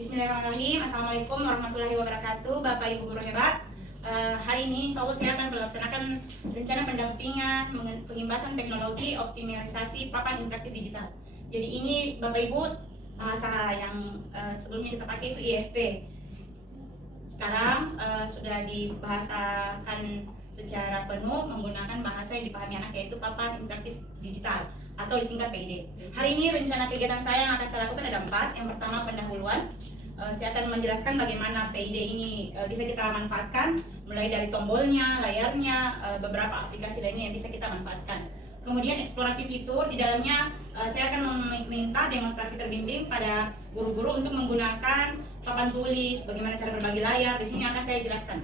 Bismillahirrahmanirrahim. Assalamualaikum warahmatullahi wabarakatuh. Bapak Ibu guru hebat. Hari ini insya Allah saya akan melaksanakan rencana pendampingan pengimbasan teknologi optimalisasi papan interaktif digital. Jadi ini Bapak Ibu, bahasa yang sebelumnya kita pakai itu IFP. Sekarang sudah dibahasakan secara penuh menggunakan bahasa yang dipahami anak, yaitu papan interaktif digital atau disingkat PID. Hari ini rencana kegiatan saya yang akan saya lakukan ada 4. Yang pertama, pendahuluan. Saya akan menjelaskan bagaimana PID ini bisa kita manfaatkan, mulai dari tombolnya, layarnya, beberapa aplikasi lainnya yang bisa kita manfaatkan. Kemudian eksplorasi fitur, di dalamnya saya akan meminta demonstrasi terbimbing pada guru-guru untuk menggunakan papan tulis, bagaimana cara berbagi layar, di sini akan saya jelaskan.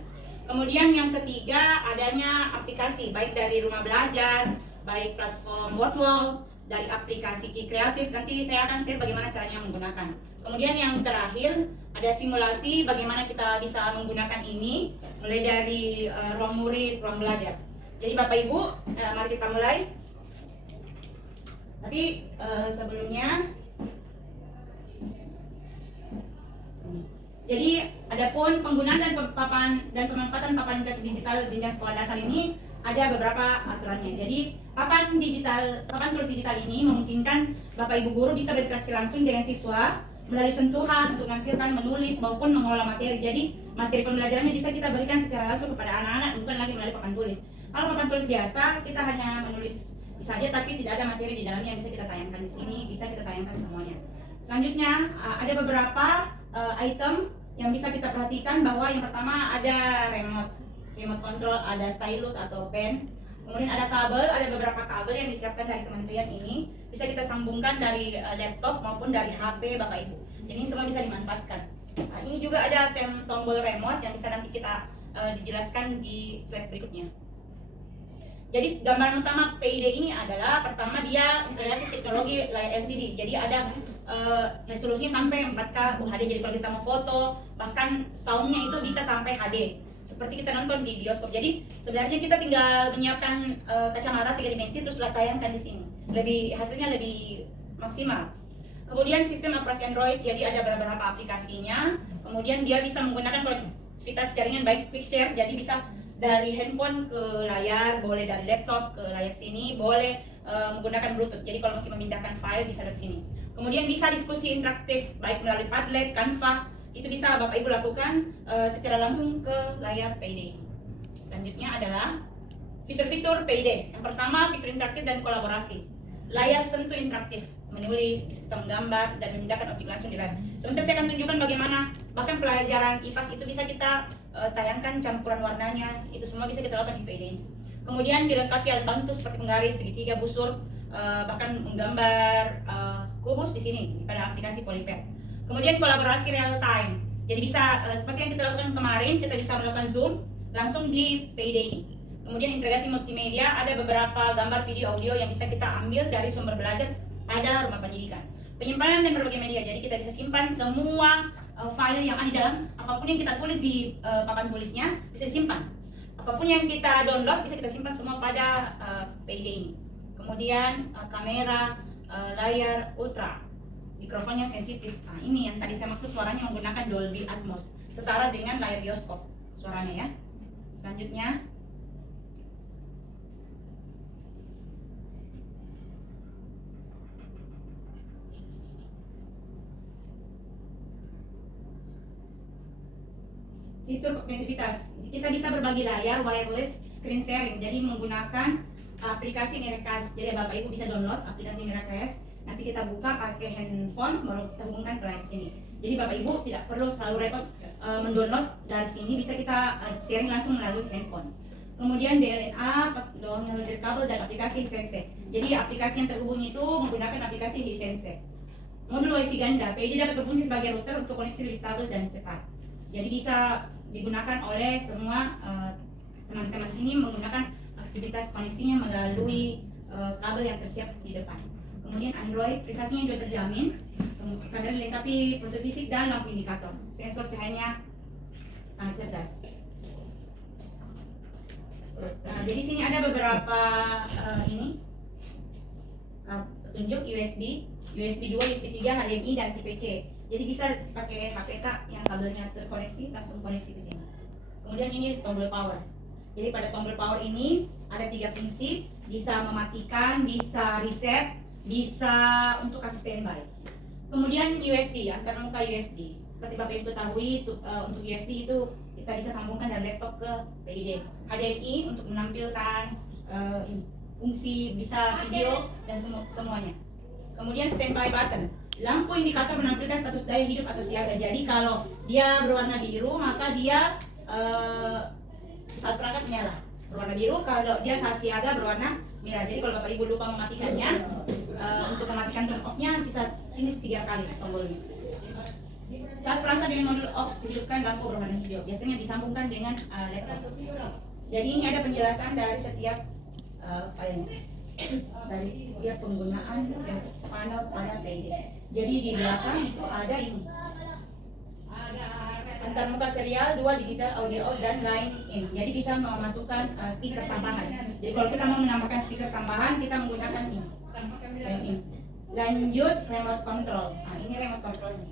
Kemudian yang ketiga, adanya aplikasi baik dari rumah belajar, baik platform Wordwall, dari aplikasi Ki Kreatif, nanti saya akan share bagaimana caranya menggunakan. Kemudian yang terakhir, ada simulasi bagaimana kita bisa menggunakan ini, mulai dari ruang murid, ruang belajar. Jadi Bapak Ibu, mari kita mulai. Tapi sebelumnya, jadi adapun penggunaan dan pemanfaatan papan interaktif digital jenjang sekolah dasar ini ada beberapa aturannya. Jadi papan tulis digital ini memungkinkan Bapak Ibu guru bisa berinteraksi langsung dengan siswa melalui sentuhan untuk menampilkan, menulis maupun mengolah materi. Jadi materi pembelajarannya bisa kita berikan secara langsung kepada anak-anak, bukan lagi melalui papan tulis. Kalau papan tulis biasa kita hanya menulis saja, tapi tidak ada materi di dalamnya yang bisa kita tayangkan di sini, bisa kita tayangkan semuanya. Selanjutnya ada beberapa item yang bisa kita perhatikan, bahwa yang pertama ada remote control, ada stylus atau pen. Kemudian ada kabel, ada beberapa kabel yang disiapkan dari kementerian ini, bisa kita sambungkan dari laptop maupun dari HP Bapak Ibu. Jadi semua bisa dimanfaatkan. Nah, ini juga ada tombol remote yang bisa nanti kita dijelaskan di slide berikutnya. Jadi gambaran utama PID ini adalah, pertama dia integrasi teknologi layar LCD. Jadi ada resolusinya sampai 4K UHD. Jadi kalau kita mau foto, bahkan soundnya itu bisa sampai HD, seperti kita nonton di bioskop. Jadi sebenarnya kita tinggal menyiapkan kacamata 3 dimensi terus tayangkan di sini. Hasilnya lebih maksimal. Kemudian sistem operasi Android, jadi ada beberapa aplikasinya. Kemudian dia bisa menggunakan konektivitas jaringan baik quick share, jadi bisa dari handphone ke layar, boleh dari laptop ke layar sini, boleh menggunakan Bluetooth. Jadi kalau mungkin memindahkan file bisa dari sini. Kemudian bisa diskusi interaktif baik melalui Padlet, Canva, itu bisa Bapak Ibu lakukan secara langsung ke layar PID. Selanjutnya adalah fitur-fitur PID. Yang pertama, fitur interaktif dan kolaborasi. Layar sentuh interaktif, menulis, bisa kita menggambar dan memindahkan objek langsung di layar. Sebentar saya akan tunjukkan bagaimana bahkan pelajaran IPAS itu bisa kita tayangkan campuran warnanya, itu semua bisa kita lakukan di PID. Kemudian dilengkapi alat bantu seperti penggaris, segitiga, busur, bahkan menggambar kubus di sini pada aplikasi Polypad. Kemudian kolaborasi real time. Jadi bisa seperti yang kita lakukan kemarin, kita bisa melakukan Zoom langsung di PID ini. Kemudian integrasi multimedia, ada beberapa gambar, video, audio yang bisa kita ambil dari sumber belajar pada rumah pendidikan. Penyimpanan dan berbagai media, jadi kita bisa simpan semua file yang ada di dalam, apapun yang kita tulis di papan tulisnya bisa disimpan. Apapun yang kita download bisa kita simpan semua pada PID ini. Kemudian kamera, layar ultra, mikrofonnya sensitif. Nah, ini yang tadi saya maksud, suaranya menggunakan Dolby Atmos, setara dengan layar bioskop suaranya ya. Selanjutnya fitur konektivitas. Kita bisa berbagi layar wireless screen sharing, jadi menggunakan aplikasi Miracast. Jadi Bapak Ibu bisa download aplikasi Miracast, nanti kita buka pakai handphone baru kita hubungkan ke layar sini. Jadi Bapak Ibu tidak perlu selalu repot mendownload dari sini, bisa kita sharing langsung melalui handphone. Kemudian DLNA, download kabel dan aplikasi Hisense. Jadi aplikasi yang terhubung itu menggunakan aplikasi Hisense. Modul WiFi ganda, PID dapat berfungsi sebagai router untuk koneksi lebih stabil dan cepat. Jadi bisa digunakan oleh semua teman-teman sini menggunakan aktivitas koneksinya melalui kabel yang tersiap di depan. Kemudian Android, privasinya juga terjamin. Kamera dilengkapi foto fisik dan lampu indikator. Sensor cahayanya sangat cerdas. Nah, jadi sini ada beberapa petunjuk USB 2, USB 3, HDMI dan Type C. Jadi bisa pakai HPK yang kabelnya terkoneksi, langsung koneksi ke sini. Kemudian ini tombol power. Jadi pada tombol power ini ada 3 fungsi, bisa mematikan, bisa reset, bisa untuk kasih standby. Kemudian USB, antar muka USB. Seperti Bapak Ibu ketahui, untuk USB itu kita bisa sambungkan dari laptop ke PID. HDMI untuk menampilkan fungsi bisa video dan semuanya. Kemudian standby button. Lampu indikator menampilkan status daya hidup atau siaga. Jadi kalau dia berwarna biru maka dia saat perangkat menyala berwarna biru. Kalau dia saat siaga berwarna merah. Jadi kalau Bapak Ibu lupa mematikannya, untuk mematikan turn off-nya sisa ini 3 kali tombolnya. Saat perangkat dengan modul off dihidupkan lampu berwarna hijau. Biasanya disambungkan dengan laptop. Jadi ini ada penjelasan dari setiap filenya. Dari dia penggunaan panel pada PID. Jadi di belakang itu ada ini. Antar muka serial, 2 digital audio out dan line in. Jadi bisa memasukkan speaker tambahan. Jadi kalau kita mau menambahkan speaker tambahan, kita menggunakan ini. Line in. Lanjut remote control. Nah, ini remote controlnya.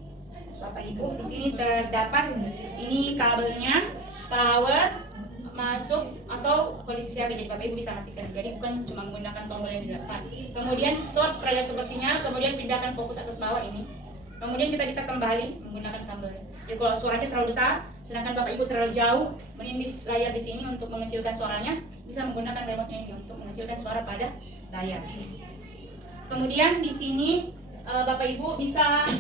Bapak Ibu, di sini terdapat ini kabelnya, power masuk atau kondisi siaga. Jadi Bapak Ibu bisa matikan. Jadi bukan cuma menggunakan tombol yang di depan. Kemudian source peralihan sumber sinyal, kemudian pindahkan fokus atas bawah ini. Kemudian kita bisa kembali menggunakan kabelnya. Jadi kalau suaranya terlalu besar, sedangkan Bapak Ibu terlalu jauh menindis layar di sini untuk mengecilkan suaranya, bisa menggunakan remote-nya ini untuk mengecilkan suara pada layar. Kemudian di sini Bapak Ibu bisa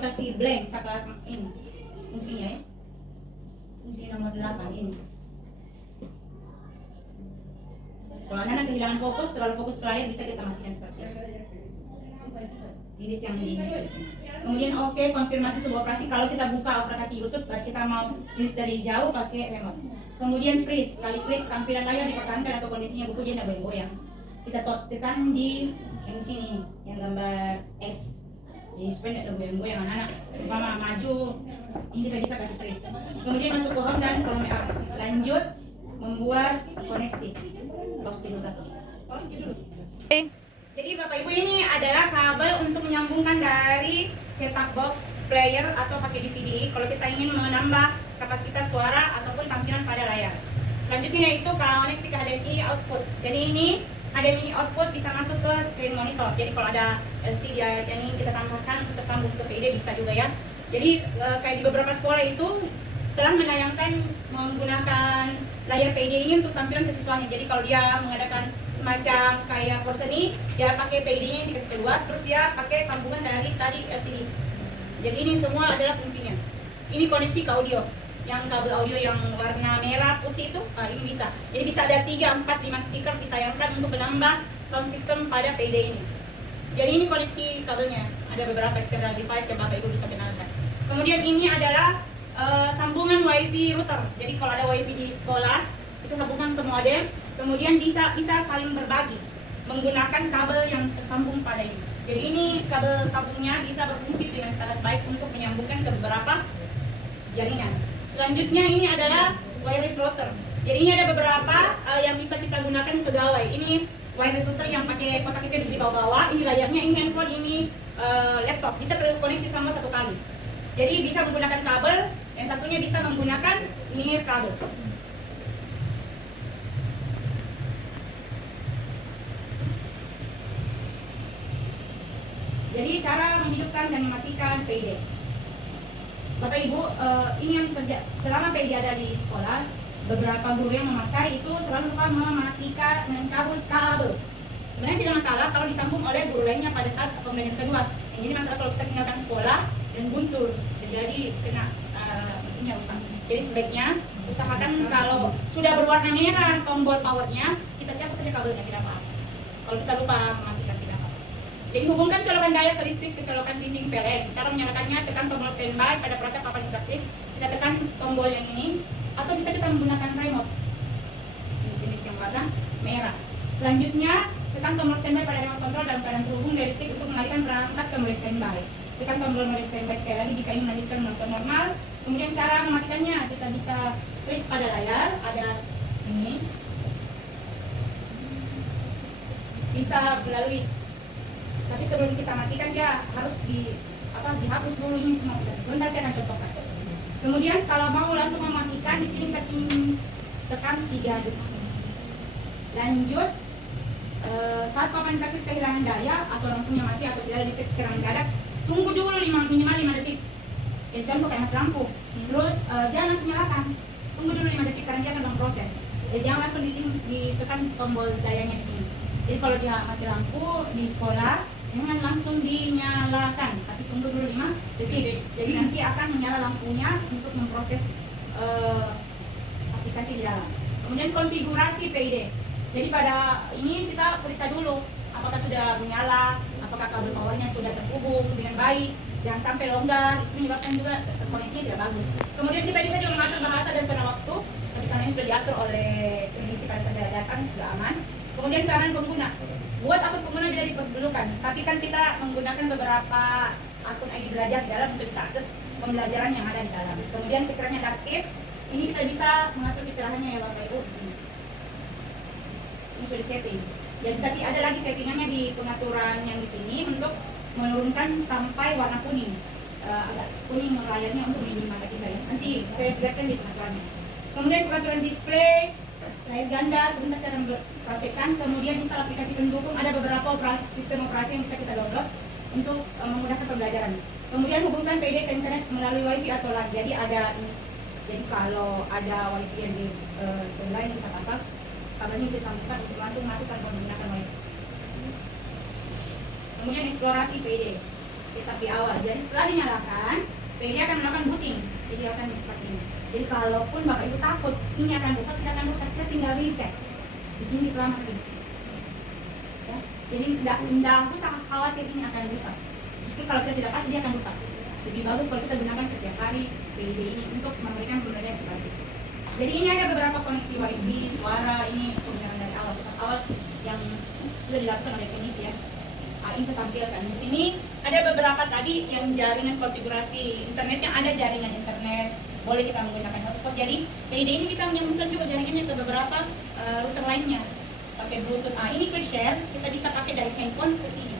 kasih blank saklar ini fungsinya ya. Fungsi nomor 8 ini. Kalau anak kehilangan fokus, terlalu fokus ke layar, bisa kita matikan seperti ini. Iris yang di sini. Kemudian konfirmasi sebuah operasi. Kalau kita buka aplikasi YouTube, kita mau iris dari jauh pakai remote. Kemudian freeze, kali klik tampilan layar dipertahankan atau kondisinya buku dia tidak goyang-goyang. Kita tekan di yang sini, yang gambar S. Jadi supaya tidak goyang-goyang anak-anak. Umpama maju, ini kita bisa kasih freeze. Kemudian masuk ke home dan from up. Lanjut membuat koneksi. Pause dulu. Pause dulu. Jadi Bapak Ibu, ini adalah kabel untuk menyambungkan dari set-top box, player atau pakai DVD kalau kita ingin menambah kapasitas suara ataupun tampilan pada layar. Selanjutnya yaitu koneksi ke HDMI output. Jadi ini HDMI output bisa masuk ke screen monitor. Jadi kalau ada LCD yang ingin kita tambahkan untuk tersambung ke PID bisa juga ya. Jadi kayak di beberapa sekolah itu telah menayangkan menggunakan layar PID ini untuk tampilan ke siswanya. Jadi kalau dia mengadakan semacam kayak porseni, dia pakai PID-nya yang dikasih keluar, terus dia pakai sambungan dari tadi LCD. Jadi ini semua adalah fungsinya. Ini koneksi ke audio, yang kabel audio yang warna merah putih itu, ini bisa. Jadi bisa ada 3, 4, 5 speaker ditayangkan untuk menambah sound system pada PID ini. Jadi ini koneksi kabelnya. Ada beberapa external device yang Bapak Ibu bisa kenalkan. Kemudian ini adalah sambungan WiFi router. Jadi kalau ada WiFi di sekolah, bisa sambungkan ke modem. Kemudian bisa saling berbagi menggunakan kabel yang tersambung pada ini. Jadi ini kabel sambungnya bisa berfungsi dengan sangat baik untuk menyambungkan ke beberapa jaringan. Selanjutnya ini adalah wireless router. Jadi ini ada beberapa yang bisa kita gunakan pegawai. Ini wireless router yang pakai kotak kecil di bawah-bawah. Ini layarnya, ini handphone, ini laptop. Bisa terkoneksi sama satu kali. Jadi bisa menggunakan kabel, yang satunya bisa menggunakan linear kabel. Jadi cara menghidupkan dan mematikan PID. Bapak Ibu, ini yang kerja selama PID ada di sekolah, beberapa guru yang memakai itu selalu lupa mematikan, mencabut kabel. Sebenarnya tidak masalah kalau disambung oleh guru lainnya pada saat pembelajaran kedua. Yang jadi masalah kalau kita tinggalkan sekolah dan guntur, bisa jadi kena mesinnya rusak. Jadi sebaiknya usahakan kalau sudah berwarna merah tombol powernya, kita cabut saja kabelnya, tidak apa-apa. Kalau kita lupa mematikan, tidak apa-apa. Jadi hubungkan colokan daya ke listrik ke colokan dinding PLN. Cara menyalakannya, tekan tombol standby pada perangkat papan interaktif. Kita tekan tombol yang ini, atau bisa kita menggunakan remote. Ini jenis yang warna merah. Selanjutnya, tekan tombol standby pada remote control dalam keadaan terhubung dari listrik untuk mengalihkan perangkat ke mode standby. Tekan tombol mode standby sekali lagi jika ingin melanjutkan mode normal. Kemudian cara mematikannya, kita bisa klik pada layar, ada sini. Bisa melalui. Tapi sebelum kita matikan dia harus dihapus dulu ini semua. Sebentar saya akan contohkan. Kemudian kalau mau langsung mematikan, di sini tekan 3 detik. Lanjut, saat papan kaki kehilangan daya atau lampunya mati atau tidak ada listrik secara mendadak, tunggu dulu minimal 5 detik. Jadi contoh kayak mati lampu. Terus jangan langsung nyalakan. Tunggu dulu 5 detik karena dia akan memproses. Jadi jangan langsung ditekan tombol dayanya di sini. Jadi kalau dia mati lampu di sekolah, jangan langsung dinyalakan, tapi tunggu dulu 5 detik. Jadi nanti akan menyala lampunya untuk memproses aplikasi di dalam. Kemudian konfigurasi PID. Jadi pada ini kita periksa dulu apakah sudah menyala, apakah kabel powernya sudah terhubung dengan baik, jangan sampai longgar, itu menyebabkan juga koneksinya tidak bagus. Kemudian kita bisa juga mengatur bahasa dan zona waktu, tapi karena ini sudah diatur oleh teknisi pada saat datang sudah aman. Kemudian keamanan pengguna, buat akun pengguna tidak diperlukan, tapi kan kita menggunakan beberapa akun ID belajar di dalam untuk bisa akses pembelajaran yang ada di dalam. Kemudian kecerahan adaptif, ini kita bisa mengatur kecerahannya ya Bapak Ibu di sini. Ini sudah setting. Jadi tadi ada lagi settingannya di pengaturan yang di sini untuk menurunkan sampai warna kuning, agak kuning layarnya untuk melindungi mata kita ya. Nanti saya perlihatkan di pengaturannya. Kemudian pengaturan display, layar ganda, sebentar saya akan praktekkan. Kemudian install aplikasi pendukung, ada beberapa sistem operasi yang bisa kita download untuk memudahkan pembelajaran. Kemudian hubungkan PD ke internet melalui wifi atau LAN. Jadi ada ini. Jadi kalau ada wifi yang di sebelah yang kita pasang, kabelnya bisa sambungkan untuk langsung masuk tanpa menggunakan wifi. Kemudian eksplorasi PD, setup di awal. Jadi setelah dinyalakan, PD akan melakukan booting. Jadi akan seperti ini. Jadi kalaupun Bapak Ibu takut ini akan rusak, tidak akan rusak, kita tinggal reset. Begini selama ini. Ya. Jadi tidak usah khawatir ini akan rusak. Justru kalau kita tidak pakai dia akan rusak. Lebih bagus kalau kita gunakan setiap hari PID ini untuk memberikan pembelajaran kepada siswa. Jadi ini ada beberapa koneksi wifi, suara, ini penggunaan dari awal yang sudah dilakukan oleh teknisi ya. Ini saya tampilkan di sini ada beberapa tadi yang jaringan konfigurasi internet yang ada jaringan internet, boleh kita menggunakan hotspot. Jadi PID ini bisa menyambungkan juga jaringannya ke beberapa router lainnya pakai Bluetooth. Ini quick share kita bisa pakai dari handphone ke sini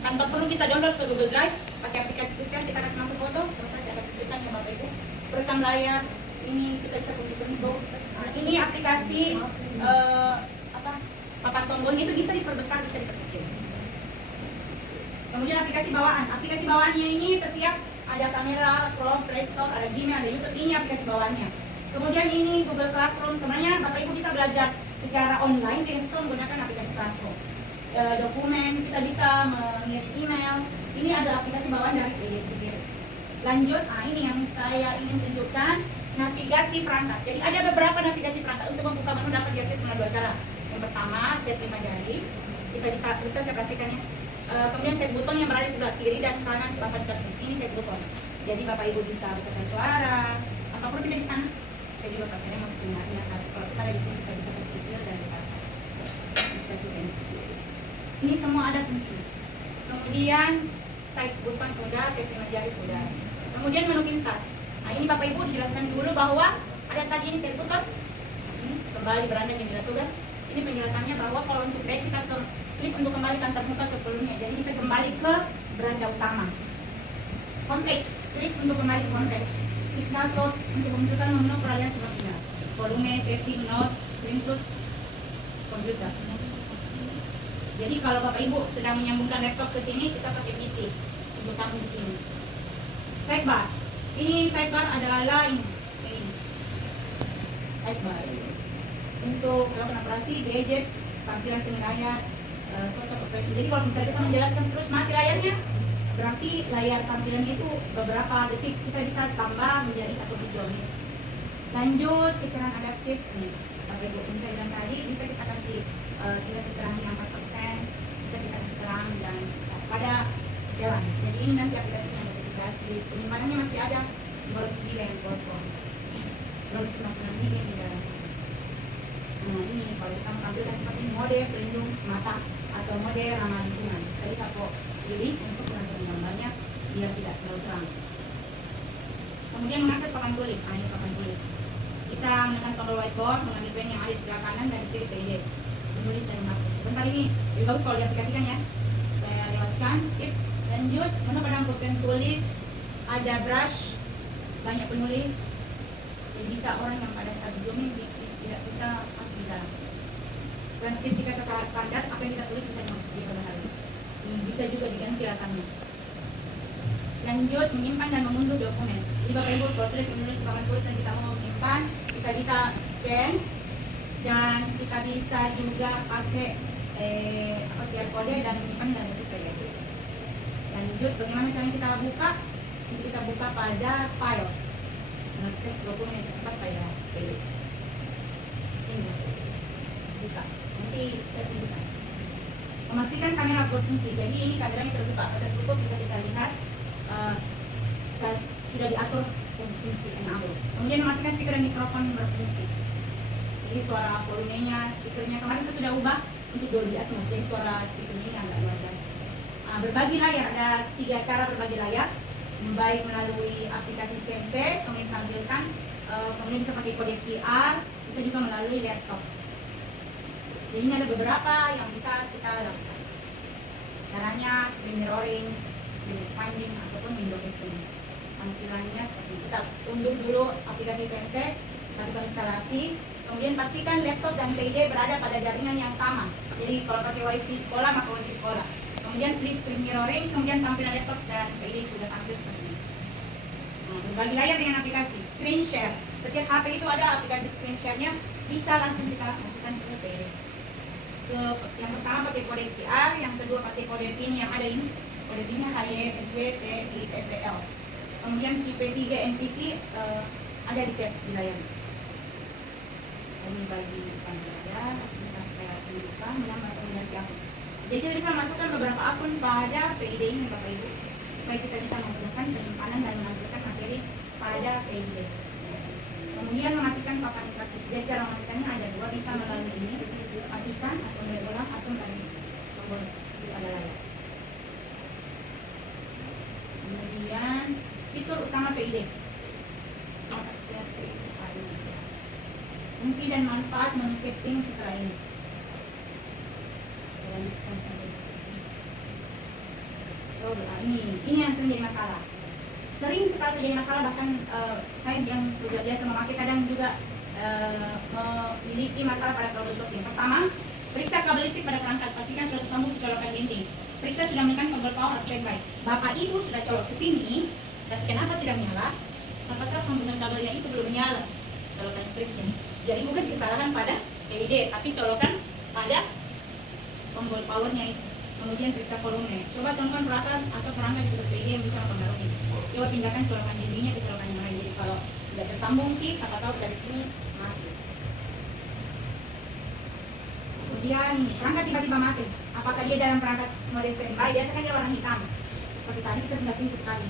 tanpa perlu kita download ke Google Drive. Pakai aplikasi quick share kita kasih masuk foto, seperti saya akan tunjukkan ke Bapak Ibu. Perekam layar ini kita bisa kunci sentuh. Ini aplikasi papan tombol itu bisa diperbesar, bisa diperkecil. Kemudian aplikasi bawaannya ini tersiap ada kamera, Chrome, Play Store, ada Gmail, ada YouTube, ini aplikasi bawaannya. Kemudian ini Google Classroom, sebenarnya Bapak Ibu bisa belajar secara online dengan sesuai menggunakan aplikasi Classroom. Dokumen, kita bisa mengirim email, ini ada aplikasi bawaan dari PID sendiri. Lanjut, ini yang saya ingin tunjukkan, navigasi perangkat. Jadi ada beberapa navigasi perangkat, untuk membuka menu dapat diakses melalui 2 cara. Yang pertama, jari 5 jari, kita bisa, sebentar saya perhatikan ya. Kemudian set buton yang berada di sebelah kiri dan kanan papan ketik, ini set buton. Jadi Bapak Ibu bisa besarkan suara, apapun kita di sana. Saya juga pakai remote sebenarnya. Kalau kita ada di sini kita bisa kecil dan kita bisa juga. Ini semua ada fungsi. Kemudian side button sudah, set 5 jari sudah. Kemudian menu pintas. Ini Bapak Ibu dijelaskan dulu bahwa ada tadi ini set button. Ini kembali beranda yang tidak tugas. Ini penjelasannya bahwa kalau untuk back kita klik untuk kembali ke termuka sebelumnya, jadi bisa kembali ke beranda utama. Homepage, klik untuk kembali ke homepage. Signal shot untuk memunculkan menu peralihan semestinya. Volume, setting, notes, screenshot, komputer. Jadi kalau Bapak Ibu sedang menyambungkan laptop ke sini, kita pakai PC untuk sambung di sini. Sidebar, ini sidebar adalah ini. Sidebar untuk melakukan operasi, gadgets, tampilan semi layar, software operation. Jadi kalau sebentar kita menjelaskan terus mati layarnya, berarti layar tampilannya itu beberapa detik, kita bisa tambah menjadi 1 video nih. Lanjut, kecerahan adaptif nih. Bapak Ibu saya bilang tadi bisa kita kasih tingkat kecerahan yang 4%, bisa kita kasih terang dan bisa pada sejalan. Jadi ini nanti aplikasinya yang notifikasi. Penyimpanannya masih ada 200 GB yang bocor, 296 GB di dalam. Nah ini kalau kita mengambil seperti mode pelindung mata atau mode ramah lingkungan, jadi kita kok pilih untuk menghasilkan gambarnya biar tidak terlalu terang. Kemudian mengakses papan tulis, ini papan tulis. Kita menekan tombol whiteboard, mengambil pen yang ada di sebelah kanan dan kiri PID, menulis dan menghapus. Sebentar ini lebih bagus kalau diaplikasikan ya. Saya lewatkan, skip, Lanjut, menu pada papan tulis ada brush, banyak penulis. Jadi bisa orang yang pada saat zooming tidak bisa masuk di dalam. Transkripsi kata salah standar, apa yang kita tulis bisa diperbaharui. Ini bisa juga diganti latarnya. Lanjut, menyimpan dan mengunduh dokumen. Jadi Bapak Ibu, kalau sudah menulis di papan tulis dan kita mau simpan, kita bisa scan dan kita bisa juga pakai QR kode dan menyimpan dan PDF. Lanjut, bagaimana caranya kita buka? Jadi kita buka pada files, mengakses dokumen tersebut pada PDF. Sini, buka. Nanti saya tunjukkan. Memastikan kamera berfungsi. Jadi ini kameranya terbuka atau tertutup, bisa kita lihat sudah diatur fungsi enable. Kemudian memastikan speaker dan mikrofon berfungsi. Jadi suara volumenya, speakernya kemarin saya sudah ubah untuk Dolby Atmos. Jadi suara speakernya ini agak luar biasa. Berbagi layar, ada 3 cara berbagi layar, baik melalui aplikasi Sense, kemudian tampilkan, kemudian bisa pakai kode QR, bisa juga melalui laptop. Jadi ini ada beberapa yang bisa kita lakukan. Caranya screen mirroring, screen expanding, ataupun window casting. Tampilannya seperti itu. Kita unduh dulu aplikasi Sense, lakukan instalasi, kemudian pastikan laptop dan PD berada pada jaringan yang sama. Jadi kalau pakai WiFi sekolah, maka WiFi sekolah. Kemudian klik screen mirroring, kemudian tampilan laptop dan PD sudah tampil seperti ini. Berbagi layar dengan aplikasi screen share. Setiap HP itu ada aplikasi screen share-nya, bisa langsung kita masukkan ke PD. Yang pertama pakai kode QR, yang kedua pakai kode PIN yang ada ini. Kode PIN-nya HYSWTIFPL. Kemudian IP3 NVC ada di tab di layar. Ini bagi layar, akan saya tunjukkan menambah mengganti akun. Jadi kita bisa masukkan beberapa akun pada PID ini Bapak Ibu, supaya kita bisa menggunakan penyimpanan dan menampilkan materi pada PID. Kemudian mematikan papan interaktif. Jadi cara mematikannya ada 2, bisa melalui ini, matikan atau berulang atau dari tombol pada layar. Kemudian fitur utama PID. Fungsi dan manfaat menu setting setelah ini. Ini yang sering jadi masalah. Sering sekali jadi masalah, bahkan saya yang sudah biasa memakai kadang juga memiliki masalah pada troubleshooting. Pertama, periksa kabel listrik pada perangkat, pastikan sudah tersambung ke colokan dinding. Periksa sudah menekan tombol power atau standby. Bapak Ibu sudah colok ke sini, tapi kenapa tidak menyala? Apakah sambungan kabelnya itu belum menyala? Colokan listriknya. Jadi bukan kesalahan pada PID, tapi colokan pada tombol powernya itu. Kemudian periksa volume. Coba temukan peralatan atau perangkat di sebelah PID yang bisa mempengaruhi. Coba pindahkan colokan dindingnya ke colokan yang lain. Jadi kalau tidak tersambung siapa tahu dari sini mati. Kemudian perangkat tiba-tiba mati. Apakah dia dalam perangkat mode standby? Biasanya dia warna hitam. Seperti tadi kita tinggal pilih sekali.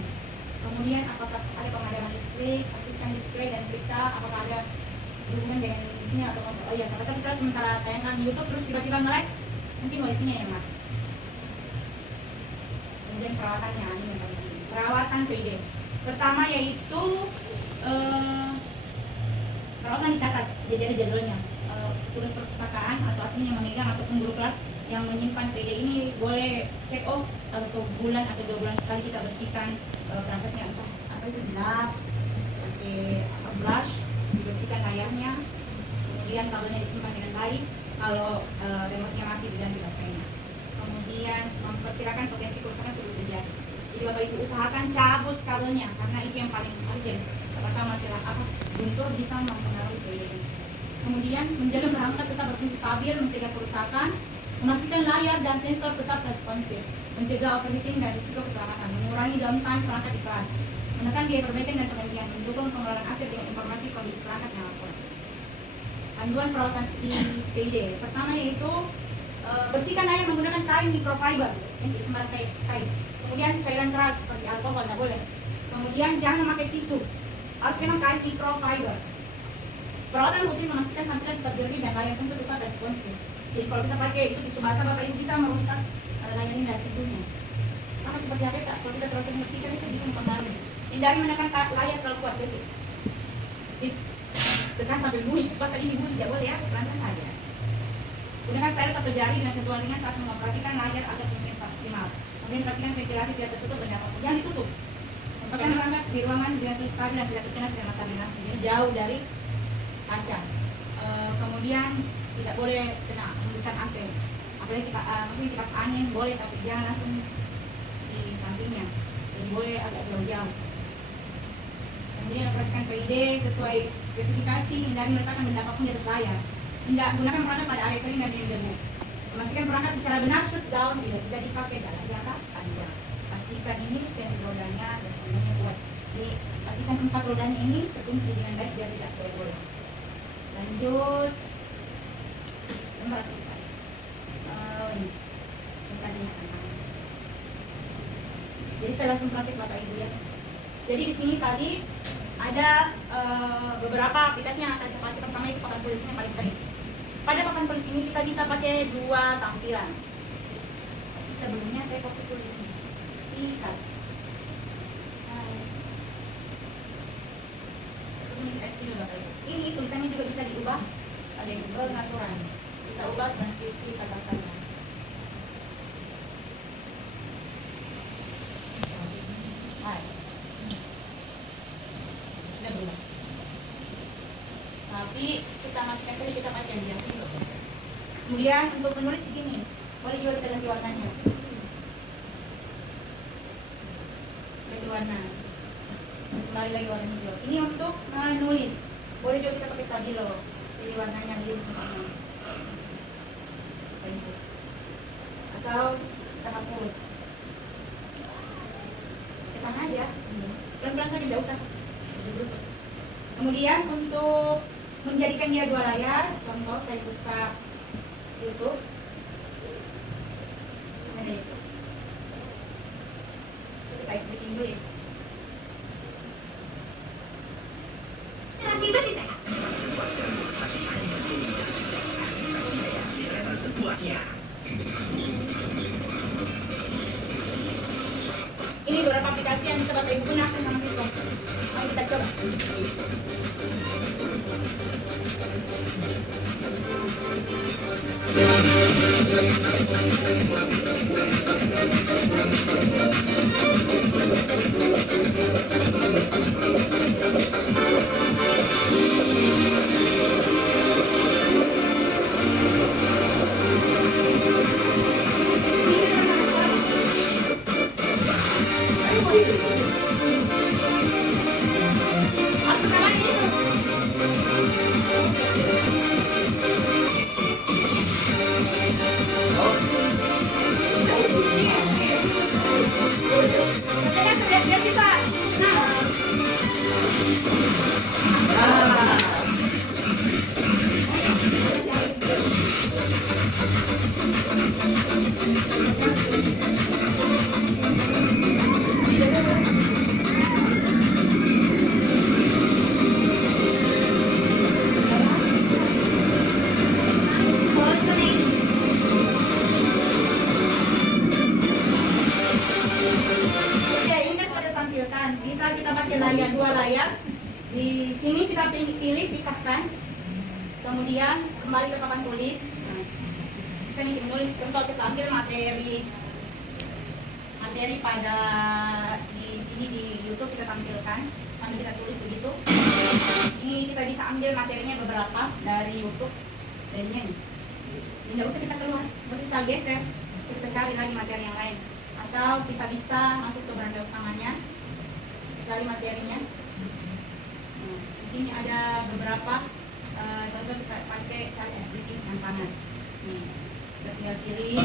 Kemudian apakah ada pemadaman listrik, aktifkan display dan periksa apakah ada hubungan dengan isinya atau ya siapa tahu kita sementara tayangkan di YouTube terus tiba-tiba nge-lag, mungkin wifi-nya yang mati. Kemudian perawatannya, ini yang paling penting. Perawatan PID. Pertama yaitu perawatan dicatat, jadi ada jadwalnya. Tugas perpustakaan atau admin yang memegang ataupun guru kelas yang menyimpan PID ini boleh cek atau bulan atau 2 bulan sekali kita bersihkan perangkatnya, entah apa itu gelap, pakai brush, dibersihkan layarnya, kemudian kabelnya disimpan dengan baik. Kalau remote-nya mati diganti baterainya. Kemudian memperkirakan potensi kerusakan sebelum terjadi. Jadi Bapak Ibu usahakan cabut kabelnya karena itu yang paling urgent. Apakah masalah apa guntur bisa mempengaruhi PID. Kemudian menjaga perangkat tetap berfungsi stabil, mencegah kerusakan, memastikan layar dan sensor tetap responsif, mencegah overheating dan risiko keselamatan, mengurangi downtime perangkat di kelas, menekan biaya perbaikan dan penggantian, mendukung pengelolaan aset dengan informasi kondisi perangkat yang akurat. Panduan perawatan di PID. Pertama yaitu bersihkan layar menggunakan kain microfiber yang disembar kain. Kemudian cairan keras seperti alkohol tidak boleh. Kemudian jangan memakai tisu, harus memang kain microfiber. Perawatan rutin memastikan tampilan tetap jernih dan layar sentuh tetap responsif. Jadi kalau kita pakai itu tisu basah Bapak Ibu bisa merusak layar ini dari sentuhnya. Sama seperti HP, kalau kita terus membersihkan itu bisa mempengaruhi. Hindari menekan layar terlalu kuat, tekan sampai bunyi, bahkan ini bunyi tidak boleh ya, pelan-pelan saja. Gunakan stylus atau jari dengan sentuhan ringan saat mengoperasikan layar agar fungsi optimal. Kemudian pastikan ventilasi tidak tertutup benda apapun. Jangan ditutup. Tempatkan perangkat di ruangan dengan suhu stabil dan tidak terkena sinar matahari langsung. Jadi jauh dari kaca. Kemudian tidak boleh kena hembusan AC. Apalagi maksudnya kipas angin boleh, tapi jangan langsung di sampingnya. Jadi boleh agak jauh-jauh. Kemudian operasikan PID sesuai spesifikasi, hindari meletakkan benda apapun di atas layar. Gunakan perangkat pada area kering dan debu. Memastikan perangkat secara benar shoot down bila tidak dipakai dalam jangka panjang. Pastikan ini stand rodanya dan semuanya kuat. Jadi pastikan 4 rodanya ini terkunci dengan baik biar tidak goyang. Lanjut nomor aktivitas. Ini tadinya jadi saya langsung praktik Bapak Ibu ya. Jadi di sini tadi ada beberapa aplikasi yang akan saya pakai. Pertama itu papan tulis ini yang paling sering. Pada papan tulis ini kita bisa pakai 2 tampilan. Tapi sebelumnya saya fokus dulu di sini. Sikat. Ini tulisannya juga bisa diubah. Ada yang pengaturan. Kita ubah transkripsi kata-kata. Sudah berubah. Tapi kita matikan saja, kita pakai yang biasa. Kemudian untuk menulis di sini, boleh juga kita ganti warnanya. Kasih warna. Kembali lagi warna hijau. Ini untuk menulis. Boleh juga kita pakai stabilo. Jadi warnanya biru semuanya. Atau kita hapus. Tekan aja. Pelan-pelan saja, tidak usah. Kemudian untuk menjadikan dia 2 layar, contoh saya buka YouTube. Ada itu. Kita explikin dulu ya. Bersih saya. Sepuasnya. Ini beberapa aplikasi yang bisa Bapak Ibu gunakan sama siswa. Mari kita coba. Bisa kita pakai layar 2 layar. Di sini kita pilih pisahkan. Kemudian kembali ke papan tulis. Bisa nih menulis. Contoh kita ambil materi pada di sini di YouTube kita tampilkan sambil kita tulis begitu. Ini kita bisa ambil materinya beberapa dari YouTube dan ini. Tidak usah kita keluar, harus kita geser. Kita cari lagi materi yang lain. Atau kita bisa masuk ke beranda utamanya. Cari materinya. Di sini ada beberapa contoh kita pakai cari SDGs yang panah. Kita tinggal pilih.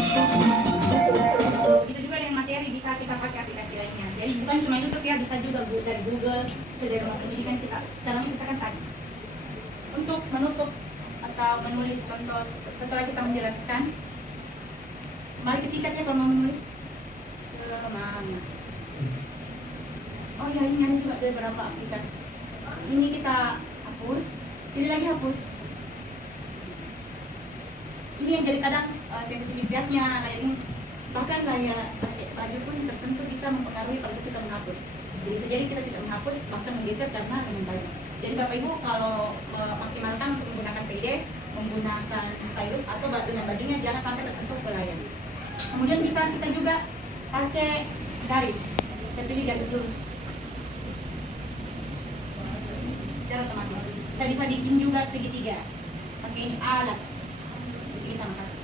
Itu juga dengan materi bisa kita pakai aplikasi lainnya. Jadi bukan cuma YouTube ya, bisa juga dari Google, bisa dari rumah pendidikan kita. Caranya misalkan tadi. Untuk menutup atau menulis contoh setelah kita menjelaskan, kembali ke sikatnya kalau mau menulis. Semangat. Oh ya, ini ada juga beberapa aplikasi. Ini kita hapus, pilih lagi hapus. Ini yang jadi kadang sensitivitasnya layar ini, bahkan layar baju pun tersentuh bisa mempengaruhi pada saat kita menghapus. Jadi sejadi kita tidak menghapus, bahkan menggeser karena dengan baju. Jadi Bapak Ibu kalau maksimalkan untuk menggunakan PID, menggunakan stylus atau dengan bajunya jangan sampai tersentuh ke layar. Kemudian bisa kita juga pakai garis, saya pilih garis lurus. Cara teman-teman, kita bisa bikin juga segitiga pakai ini alat, ini sama kaki.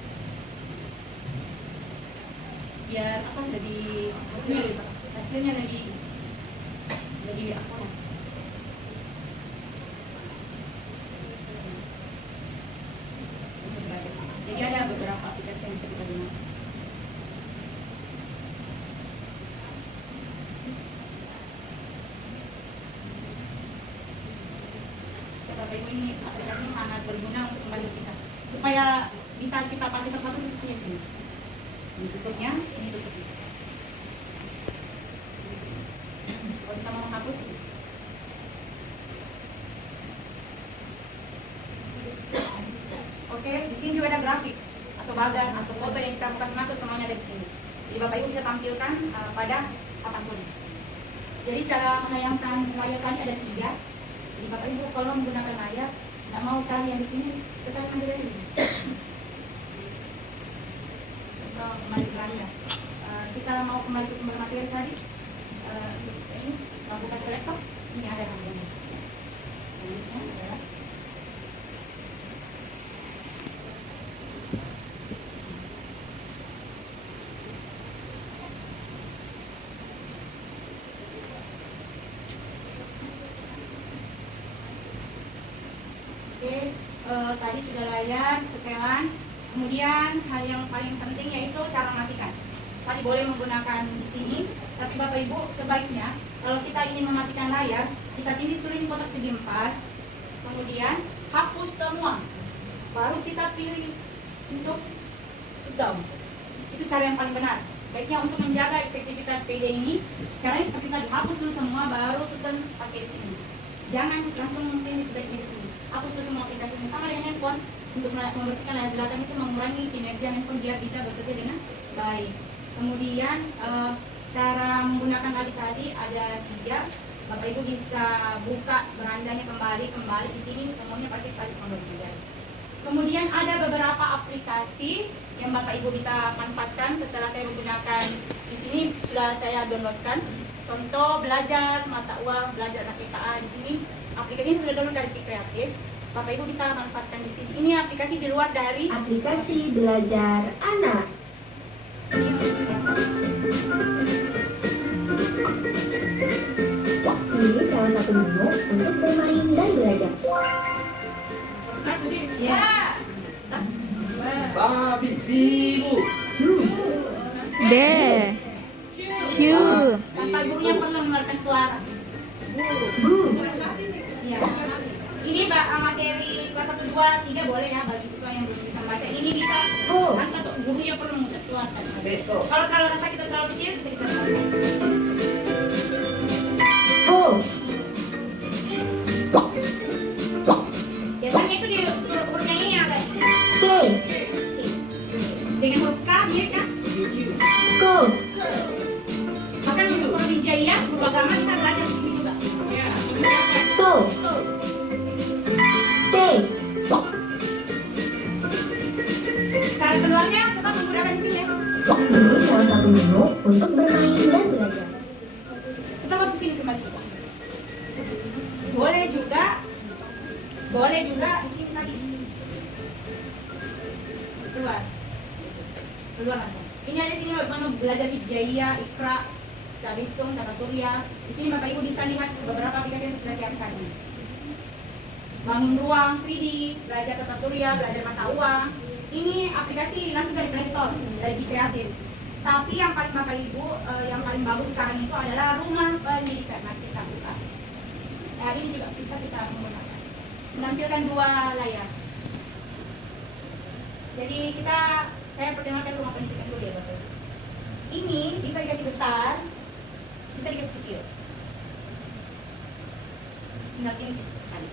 Biar apa lebih hasilnya lebih akurat. Jadi ada beberapa aplikasi yang bisa kita gunakan. Bapak Ibu, ini aplikasi sangat berguna untuk membantu kita supaya bisa kita pakai sesuatu itu sini. Ini tutupnya, ini tutupnya. Kalau kita mau menghapus, oke, di sini juga ada grafik atau bagan atau foto yang kita mau kasih masuk, semuanya ada di sini. Jadi Bapak Ibu bisa tampilkan pada papan tulis. Jadi cara menayangkan layar tadi ada 3. Jadi Bapak Ibu kalau menggunakan layar, nggak mau cari yang di sini, kita ambil dari ini. Kita kembali ke layar. Kita mau kembali ke sumber materi tadi. Ini buka ke laptop. Ini ada namanya. Selanjutnya adalah tadi sudah layar, setelan. Kemudian hal yang paling penting yaitu cara matikan. Tadi boleh menggunakan di sini, tapi Bapak Ibu sebaiknya kalau kita ingin mematikan layar, kita tindih dulu di kotak segi 4, kemudian hapus semua, baru kita pilih untuk shutdown. Itu cara yang paling benar. Sebaiknya untuk menjaga efektivitas PD ini, caranya seperti tadi, hapus dulu semua, baru shutdown pakai di sini. Jangan langsung pilih sebaiknya di sini. Hapus dulu semua aplikasi ini, sama dengan handphone. Untuk membersihkan layar belakang itu mengurangi kinerja handphone biar bisa bekerja dengan baik. Kemudian cara menggunakan tadi ada 3. Bapak Ibu bisa buka berandanya kembali di sini, semuanya pakai tali pondok juga. Kemudian ada beberapa aplikasi yang Bapak Ibu bisa manfaatkan setelah saya menggunakan di sini, sudah saya downloadkan. Contoh belajar mata uang, belajar TKA di sini. Aplikasi ini sudah download dari Kreatif. Bapak Ibu bisa manfaatkan di sini. Ini aplikasi di luar dari aplikasi belajar anak. Ini salah satu menu untuk bermain dan belajar. Ya. Babi, bibu. De. Cu. Tanpa gurunya perlu mengeluarkan suara. Ya. Ini materi kelas 1, 2, 3 boleh ya bagi siswa yang belum bisa membaca. Ini bisa kan masuk gurunya perlu mengeluarkan. Kalau terlalu rasa kita terlalu kecil bisa kita besarkan. Biasanya itu di hurufnya ini agak dengan huruf K mirip kan? Bahkan untuk huruf hijaiyah, huruf agama bisa belajar di sini juga. So. Cara keduanya tetap menggunakan di sini ya. Ini salah satu menu untuk bermain dan belajar. Kita harus sini kembali. Boleh juga di sini tadi. Keluar langsung. Ini ada sini bagaimana belajar hijaiyah, ikra, cabistung, tata surya. Di sini Bapak Ibu bisa lihat beberapa aplikasi yang sudah siapkan. Bangun ruang 3D, belajar tata surya, belajar mata uang. Ini aplikasi langsung dari Play Store, dari Kreatif. Tapi yang paling Bapak Ibu, yang paling bagus sekarang itu adalah rumah pendidikan. Nanti kita buka. Ini juga bisa kita menggunakan. Menampilkan 2 layar. Jadi saya perkenalkan rumah pendidikan dulu ya Bapak Ibu. Ini bisa dikasih besar, bisa dikasih kecil. Tinggal ini sih sekali.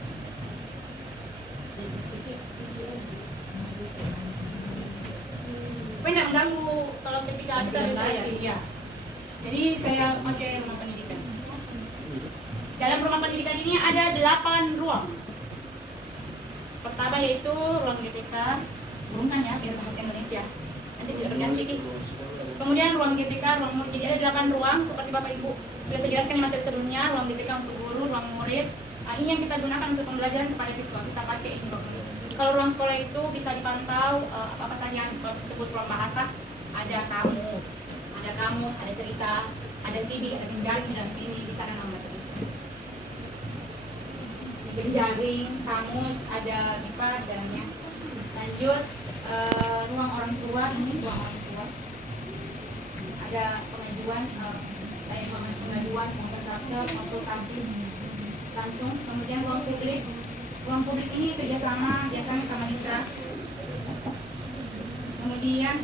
Supaya tidak mengganggu kalau ketika kita berinteraksi ya. Jadi saya pakai rumah pendidikan. Dalam rumah pendidikan ini ada 8 ruang. Pertama yaitu ruang GTK, burungkan ya biar bahasa Indonesia. nanti tidak berganti. Kemudian ruang GTK, ruang murid. Jadi ada 8 ruang seperti Bapak Ibu sudah saya jelaskan di materi sebelumnya. Ruang GTK untuk guru, ruang murid. Nah, ini yang kita gunakan untuk pembelajaran kepada siswa. Kita pakai ini Bapak Ibu. Kalau ruang sekolah itu bisa dipantau apa saja yang sekolah tersebut. Ruang bahasa ada kamus, ada cerita, ada CD, ada penjaring dan sini di sana nama itu. Penjaring, kamus, ada MIPA dalamnya. Lanjut ruang orang tua, ini ruang orang tua. Ada pengajuan, kontraktor, konsultasi langsung. Kemudian ruang publik ini kerjasama biasanya sama mitra. Kemudian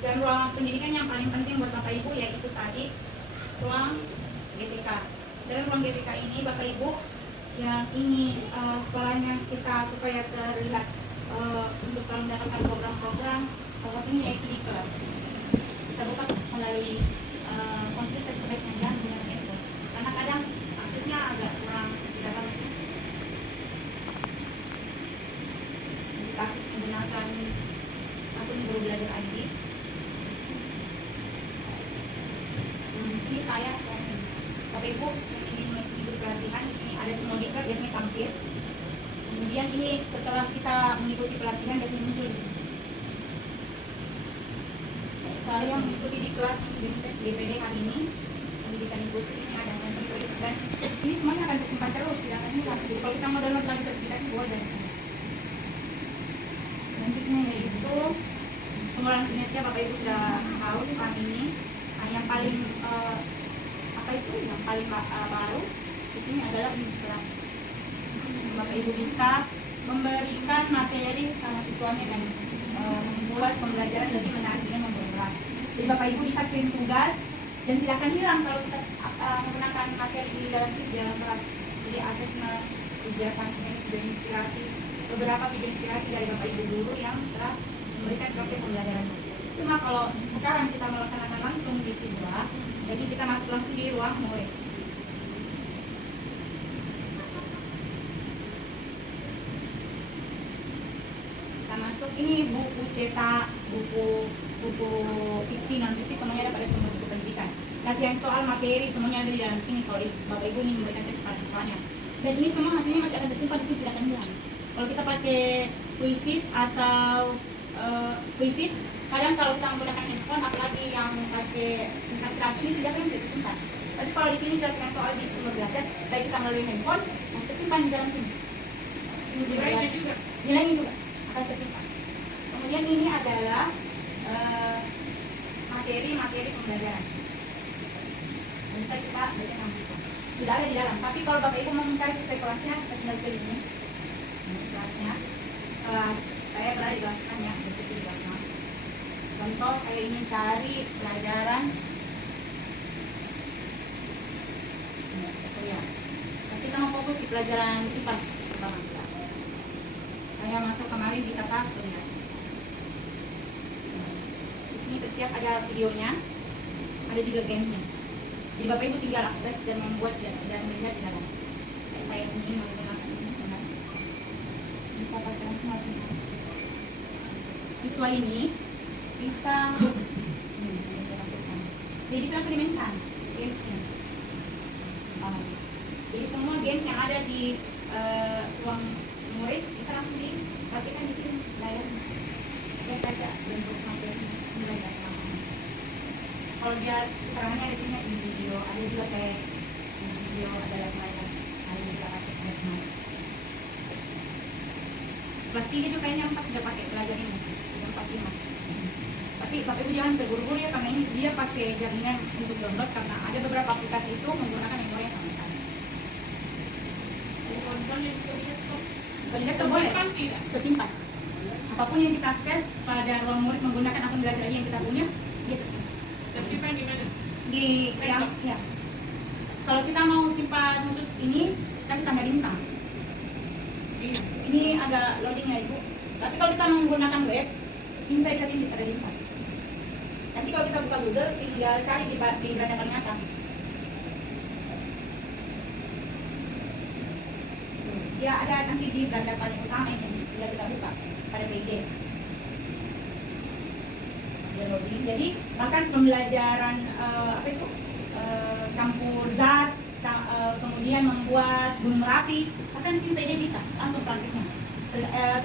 dan ruang pendidikan yang paling penting buat Bapak Ibu yaitu tadi ruang GTK. Dalam ruang GTK ini Bapak Ibu yang ini sekolahnya kita supaya terlihat untuk selalu mendapatkan program-program, salah satunya yaitu di klub. Kita buka melalui komputer sebaiknya jangan dengan handphone karena kadang aksesnya agak kurang tidak bagus. Kita akses menggunakan akun guru belajar ID. Ini saya Bapak Ibu yang ingin mengikuti pelatihan di sini ada semua diklat biasanya tampil. Kemudian ini setelah kita mengikuti pelatihan biasanya muncul di sini. Saya mengikuti diklat DPD hari ini pendidikan inklusif ini ada dan ini semuanya akan tersimpan terus tidak akan hilang. Jadi kalau kita mau download lagi sertifikat boleh dari sini. Selanjutnya yaitu pengelolaan kinerja Bapak Ibu sudah tahu tentang ini. Yang paling yang paling baru di sini adalah unit kelas. Bapak Ibu bisa memberikan materi sama siswanya dan membuat pembelajaran lebih menarik dengan membuat kelas. Jadi Bapak Ibu bisa kirim tugas dan tidak akan hilang kalau kita menggunakan materi di dalam kelas. Jadi asesmen, kegiatan video inspirasi, beberapa video inspirasi dari Bapak Ibu guru yang telah memberikan praktik pembelajaran. Cuma kalau sekarang kita melaksanakan langsung di siswa, jadi kita masuk langsung di ruang murid. Kita masuk ini buku cetak, buku fiksi, non fiksi semuanya ada pada semua buku pendidikan. Latihan soal materi semuanya ada di dalam sini kalau Bapak Ibu ingin memberikan tes pada siswanya. Dan ini semua hasilnya masih akan tersimpan di sini tidak akan hilang. Kalau kita pakai Quizzes atau Quizzes, kadang kalau kita menggunakan handphone, apalagi yang pakai aplikasi ini biasanya tidak tersimpan. Tapi kalau di sini kita soal di sumber belajar, baik kita melalui handphone, masih tersimpan di dalam sini. Nilainya juga akan tersimpan. Kemudian ini adalah materi pembelajaran. Bisa kita baca nanti. Sudah ada di dalam. Tapi kalau Bapak Ibu mau mencari sesuai kelasnya, kita tinggal pilih ini. Kelasnya, kelas saya berada di kelas 6 ya, di situ di kelas 6. Contoh saya ingin cari pelajaran nah, kita mau fokus di pelajaran IPAS pertama kelas. Saya masuk kemarin di tata surya. Di sini tersiap ada videonya, ada juga gamenya. Jadi Bapak Ibu tinggal akses dan membuat dan melihat di dalam. Saya ingin menggunakan ini bisa pakai langsung lagi. Siswa ini bisa jadi bisa langsung dimainkan gamesnya. Jadi semua games yang ada di ruang murid bisa langsung diperhatikan di sini layarnya. Lihat saja bentuk materi mulai dari mana. Kalau dia keterangannya di sini di video, ada juga teks di video, ada layar, ada juga pakai layar. Kelas 3 juga kayaknya 4 sudah pakai pelajar ini, 4-5. Tapi Bapak Ibu jangan terburu-buru ya, karena ini dia pakai jaringan untuk download karena ada beberapa aplikasi itu menggunakan memori yang sama-sama. Kalau dilihat boleh tersimpan. Apapun yang kita akses pada ruang murid menggunakan akun belajar yang kita punya, dia tersimpan. Tersimpan di mana? Di yang ya. Kalau kita mau simpan khusus ini, kita tambah bintang. Ini agak loadingnya Ibu. Tapi kalau kita menggunakan web, ini saya tadi bisa ada bintang. Nanti kalau kita buka Google, tinggal cari di beranda paling atas. Ya ada nanti di beranda paling utama ini, tinggal kita buka pada PID. Jadi bahkan pembelajaran campur zat, kemudian membuat gunung Merapi, bahkan di sini PD bisa langsung praktiknya.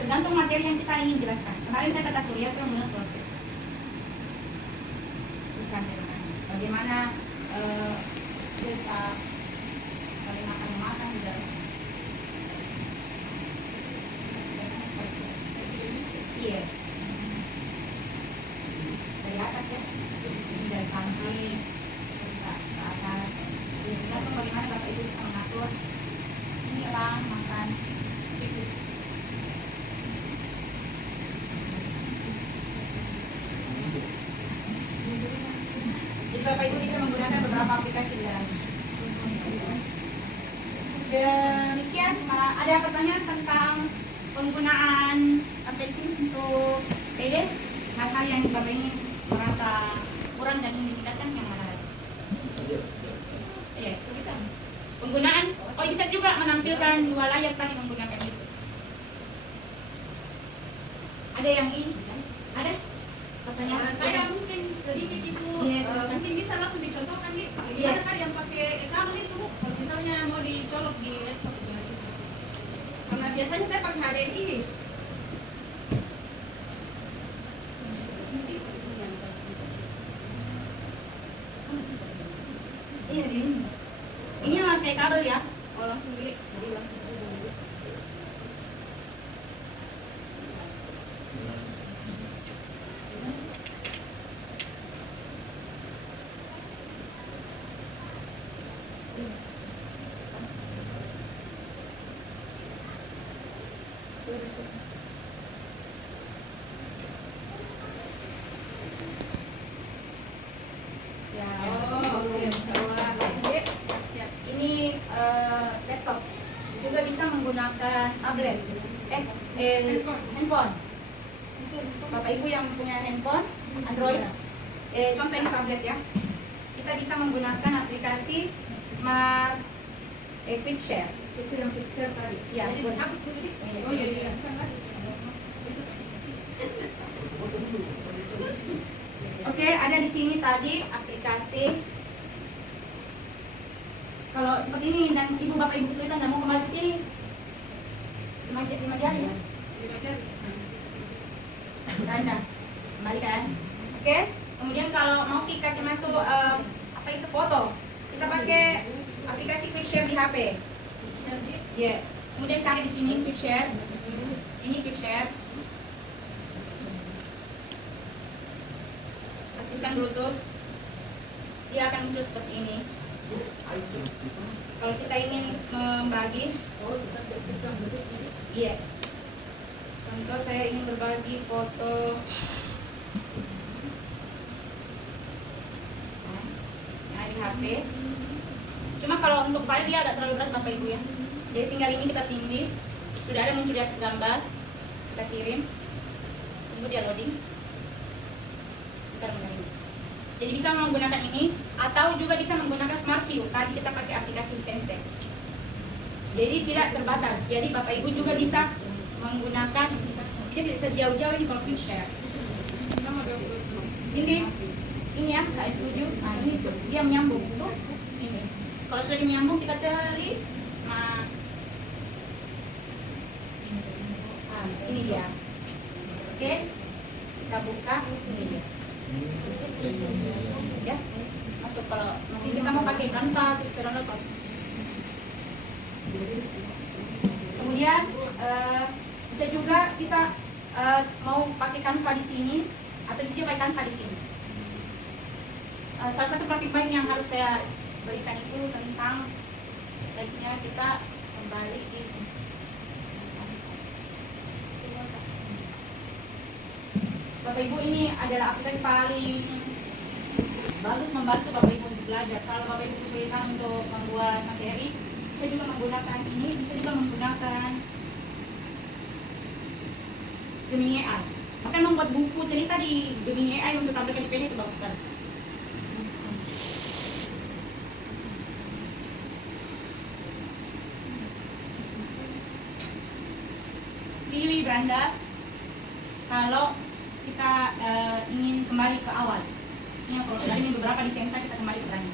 Tergantung materi yang kita ingin jelaskan. Kemarin saya kata surya, sekarang menggunakan solar. Bukan bagaimana bisa saling makan di dalam. Iya. Dari atas ya, dari samping ke atas. Tergantung bagaimana Bapak Ibu bisa mengatur. Inilah makan tikus. Jadi Bapak Ibu bisa menggunakan beberapa aplikasi di dalamnya. Demikian, ada pertanyaan tentang penggunaan sampai di sini untuk PD, hal-hal yang Bapak ini merasa kurang dan ingin ditingkatkan yang mana lagi? Iya, sebentar. Penggunaan, bisa juga menampilkan 2 layar tadi menggunakan itu. Ada yang ini? Ada? Pertanyaan? Saya mungkin sedikit itu mungkin bisa langsung dicontohkan nih. Gimana tadi yang pakai kabel itu, kalau misalnya mau dicolok di laptop biasa. Karena biasanya saya pakai HDMI. Iya, ini. Ini pakai kabel ya? Oh langsung jadi langsung dulu. Ya. Oke. Siap. Ini laptop. Juga bisa menggunakan tablet. Handphone. Bapak Ibu yang punya handphone Android, contoh ini tablet ya. Kita bisa menggunakan aplikasi Smart Quick Share. Itu yang Quick Share tadi. Ya, Jadi buat disambut dulu nih. Iya. Oh iya. Oke, ada di sini tadi aplikasi. Kalau seperti ini dan ibu bapak ibu kesulitan dan mau kembali ke sini, 5 jari ya. Anda kembali kan? Oke. Kemudian kalau mau kasih masuk foto, kita pakai aplikasi Quick Share di HP. Ya. Kemudian cari di sini Quick Share. Ini Quick Share. Aktifkan Bluetooth. Dia akan muncul seperti ini. Kalau kita ingin membagi, iya. Contoh saya ingin berbagi foto. Nah, di HP. Cuma kalau untuk file dia agak terlalu berat Bapak Ibu ya. Jadi tinggal ini kita tindis. Sudah ada muncul di atas gambar. Kita kirim. Tunggu dia loading. Jadi bisa menggunakan ini atau juga bisa menggunakan Smart View. Tadi kita pakai aplikasi Sense. Jadi tidak terbatas. Jadi Bapak Ibu juga bisa menggunakan. Jadi sejauh-jauh ini kalau Quick Share. Ini ya KF7. Nah ini tuh dia menyambung tuh ini. Kalau sudah menyambung kita tarik. Nah, ini dia. Oke, kita buka. Ini dia. Ya, masuk kalau masih kita mau pakai Canva terus kita download. Kemudian bisa juga kita mau pakai Canva di sini atau bisa juga pakai Canva di sini. Salah satu praktik baik yang harus saya berikan itu tentang sebaiknya kita kembali di sini. Bapak Ibu, ini adalah aplikasi paling bagus membantu Bapak Ibu untuk belajar. Kalau Bapak Ibu kesulitan untuk membuat materi, bisa juga menggunakan ini, bisa juga menggunakan Gemini AI. Bahkan membuat buku cerita di Gemini AI untuk tampilkan di PD itu bagus sekali. Pilih Branda. Kalau kita ingin kembali ke awal. Maksudnya kalau sudah ini beberapa di SMK kita kembali ke berani.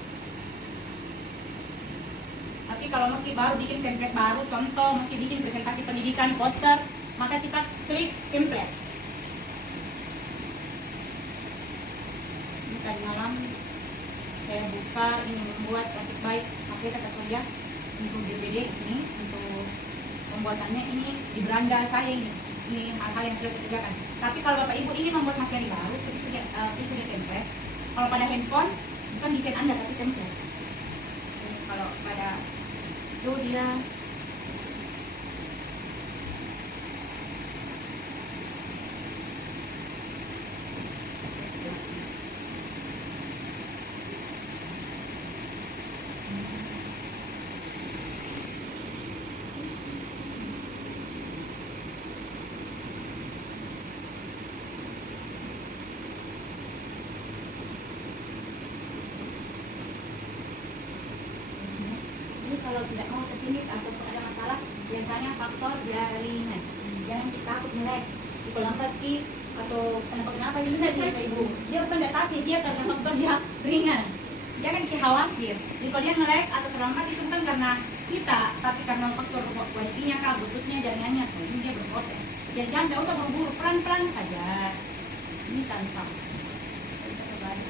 Tapi kalau mau baru bikin template baru, contoh mau bikin presentasi pendidikan, poster, maka kita klik template. Ini tadi malam saya buka ini membuat grafik baik pakai kata Surya untuk DPD ini untuk pembuatannya ini di beranda saya ini hal-hal yang sudah saya kerjakan. Tapi kalau Bapak Ibu ingin membuat materi baru, bisa template. Kalau pada handphone bukan desain Anda tapi template. Kalau pada itu dia kalau tidak mau tertulis atau ada masalah, biasanya faktor jaringan. Jangan kita takut melek, dikolang kaki atau kenapa ini tidak sih Bapak Ibu? Dia bukan tidak sakit, dia karena faktor dia ringan. Jangan khawatir. Jadi kalau dia melek atau terlambat itu bukan karena kita, tapi karena faktor wifi-nya, bluetooth-nya, jaringannya. Ini dia berproses. Jadi jangan tidak usah buru-buru, pelan-pelan saja. Ini tanpa. Bisa kembali.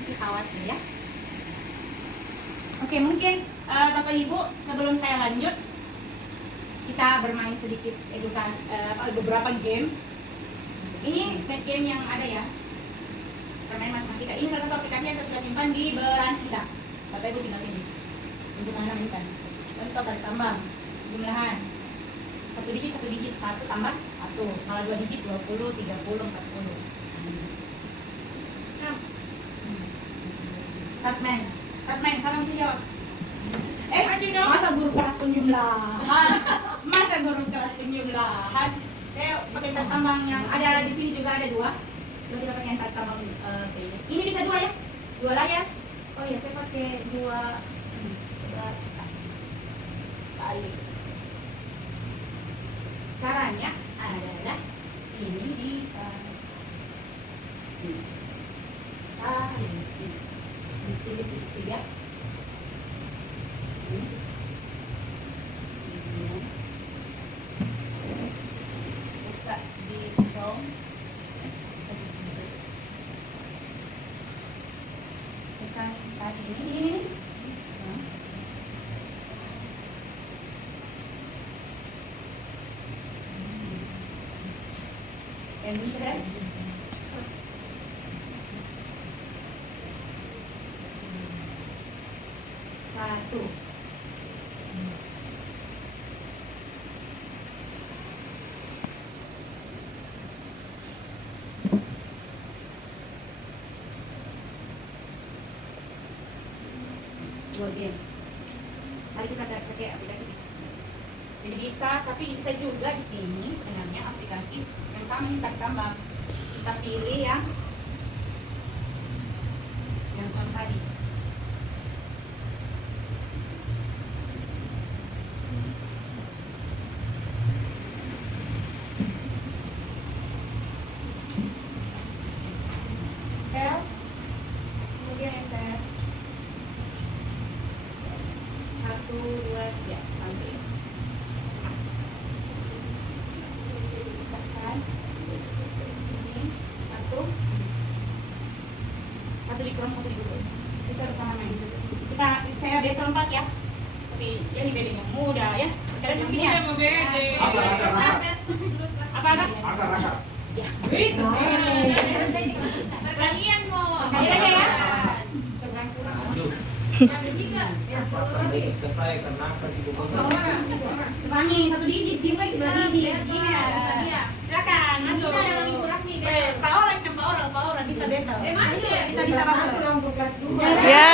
Ini khawatir ya. Oke, mungkin Bapak Ibu sebelum saya lanjut kita bermain sedikit edukasi beberapa game. Ini game yang ada ya, permainan matematika. Ini salah satu aplikasi yang saya sudah simpan di beranda. Bapak Ibu tinggal tulis untuk menanamkan. Contoh kali tambah jumlahan 1 digit 1 tambah 1, kalau 2 digit 20, 30, 40. Startman, salah mesti jawab. Maju dong. Masa guru kelas penjumlahan? Saya pakai tab tambang yang ada di sini juga ada 2. Coba kita pakai tab tambang ini bisa 2 ya? 2 layar. Oh ya, saya pakai 2 salib. Caranya adalah ini bisa salib. Tulis di 3. Buka di Chrome. Tekan tadi ini. Enter. Satu. Dua game. Mari kita pakai aplikasi bisa. Jadi bisa, tapi bisa juga di sini sebenarnya aplikasi yang sama kita tambah. Kita pilih yang tadi. Kemudian enter 1, 2, 3 sampai misalkan ini 1 di kurang 1 di dulu bisa bersama main. Saya battle 4 ya, tapi ini beda yang mudah ya. Kalian mungkin ya Akar. ya Bisa. Perkalian mau. Kalian aja ya. Yang ketiga. Ke saya kenapa di buku Temangi 1 digit, jiwa 2 digit. Iya. Silakan masuk. Kita ada yang kurang nih. Pak orang bisa battle. Mana itu ya? Kita bisa battle. Ya.